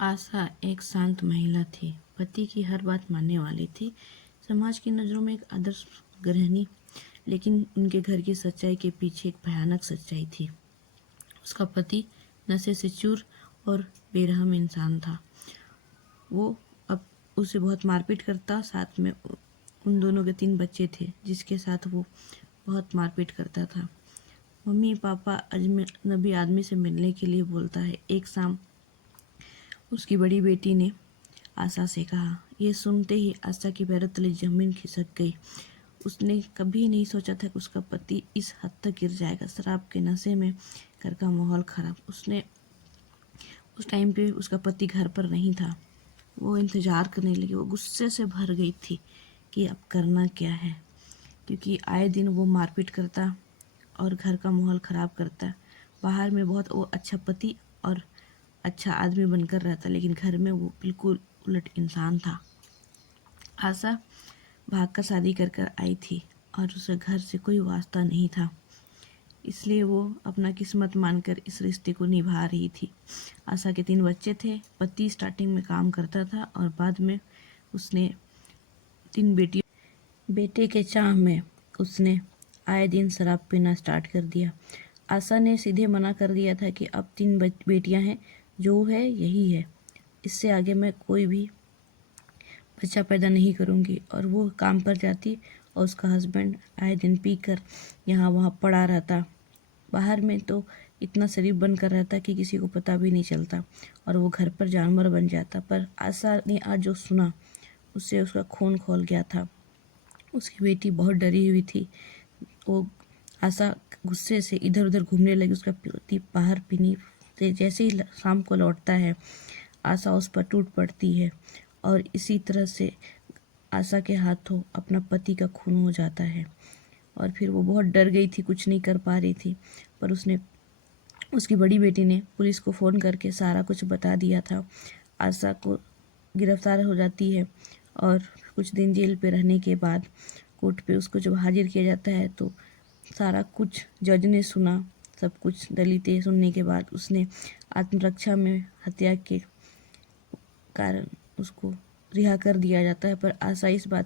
आशा एक शांत महिला थी, पति की हर बात मानने वाली थी, समाज की नज़रों में एक आदर्श गृहिणी। लेकिन उनके घर की सच्चाई के पीछे एक भयानक सच्चाई थी। उसका पति नशे से चूर और बेरहम इंसान था। वो अब उसे बहुत मारपीट करता, साथ में उन दोनों के 3 बच्चे थे जिसके साथ वो बहुत मारपीट करता था। मम्मी पापा अजनबी आदमी से मिलने के लिए बोलता है। एक शाम उसकी बड़ी बेटी ने आशा से कहा। यह सुनते ही आशा की पैरों तले जमीन खिसक गई। उसने कभी नहीं सोचा था कि उसका पति इस हद तक गिर जाएगा। शराब के नशे में घर का माहौल खराब। उस टाइम पे उसका पति घर पर नहीं था। वो इंतज़ार करने लगी। वो गुस्से से भर गई थी कि अब करना क्या है, क्योंकि आए दिन वो मारपीट करता और घर का माहौल ख़राब करता। बाहर में बहुत वो अच्छा पति और अच्छा आदमी बनकर रहता, लेकिन घर में वो बिल्कुल उलट इंसान था। आशा भागकर शादी कर कर आई थी और उसे घर से कोई वास्ता नहीं था, इसलिए वो अपना किस्मत मानकर इस रिश्ते को निभा रही थी। आशा के 3 बच्चे थे। पति स्टार्टिंग में काम करता था और बाद में उसने 3 बेटे के चाह में उसने आए दिन शराब पीना स्टार्ट कर दिया। आशा ने सीधे मना कर दिया था कि अब 3 बेटियां हैं, जो है यही है, इससे आगे मैं कोई भी बच्चा पैदा नहीं करूंगी। और वो काम पर जाती और उसका हस्बैंड आए दिन पीकर यहाँ वहाँ पड़ा रहता। बाहर में तो इतना शरीफ बनकर रहता कि किसी को पता भी नहीं चलता, और वो घर पर जानवर बन जाता। पर आशा ने आज जो सुना उससे उसका खून खौल गया था। उसकी बेटी बहुत डरी हुई थी। वो आशा गुस्से से इधर उधर घूमने लगी। उसका पति बाहर पीने से जैसे ही शाम को लौटता है, आशा उस पर टूट पड़ती है और इसी तरह से आशा के हाथों अपना पति का खून हो जाता है। और फिर वो बहुत डर गई थी, कुछ नहीं कर पा रही थी। पर उसकी बड़ी बेटी ने पुलिस को फ़ोन करके सारा कुछ बता दिया था। आशा को गिरफ्तार हो जाती है और कुछ दिन जेल पे रहने के बाद कोर्ट पे उसको जब हाजिर किया जाता है तो सारा कुछ जज ने सुना। सब कुछ दलीलें सुनने के बाद उसने आत्मरक्षा में हत्या के कारण उसको रिहा कर दिया जाता है। पर आशा इस बात